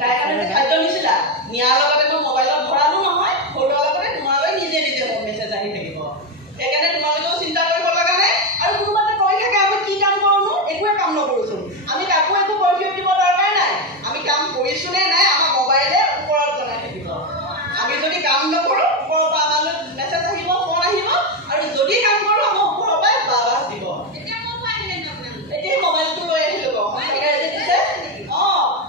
গায়কানে খাদ্য নিছিলা নিয়াৰ লগতে মই মোবাইলত ভৰালো নহয় ফটো লগতে তোমালৈ নিজে নিজে মেছেজ আহি থাকিব সেইকাৰণে তোমালোকেও চিন্তা কৰিব লগা নাই আৰু কোনোবাতে কৈ থাকে আমি কি কাম কৰোঁ একোৱে কাম নকৰোঁচোন আমি কাকো একো পৰিচয় দিব দৰকাৰ নাই আমি কাম কৰিছোঁ নে নাই আমাৰ মোবাইলে ওপৰত জনাই থাকিব আমি যদি কাম নকৰোঁ ওপৰৰ পৰা আমালৈ মেছেজ আহিব ফোন আহিব আৰু যদি কাম কৰোঁ আমাৰ ওপৰৰ পৰাই বাবাছ দিব এতিয়া মোবাইলটো লৈ আহিলোঁ সঁচাকৈ দিছে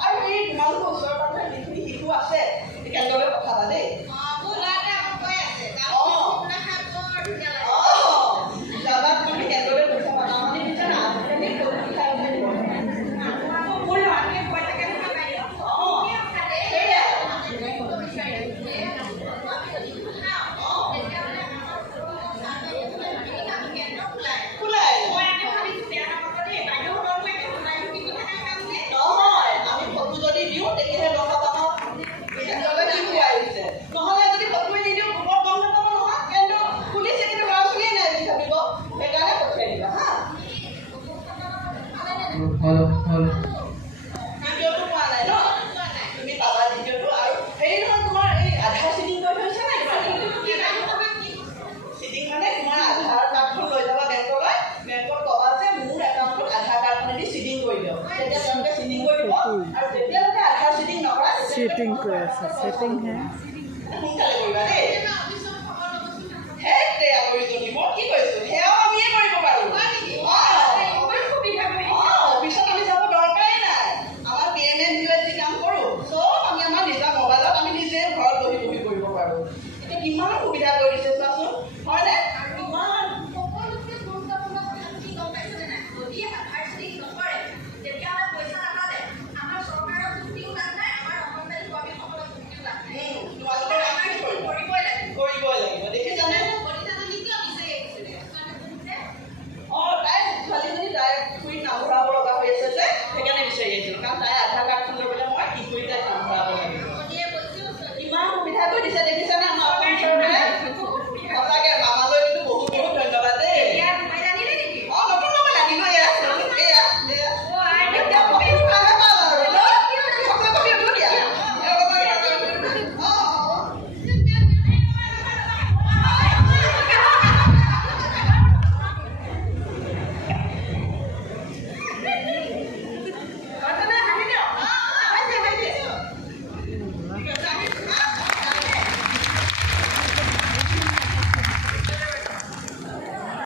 আৰু এই তোমালোকৰ ওচৰৰ পাজৰে যিখিনি শিশু আছে কেন্দ্ৰলৈ পঠাবা দেই যাবাত তুমি কেন্দ্ৰলৈ পঠাবা তাৰমানে বিচাৰা सेटिंग को ऐसा सेटिंग है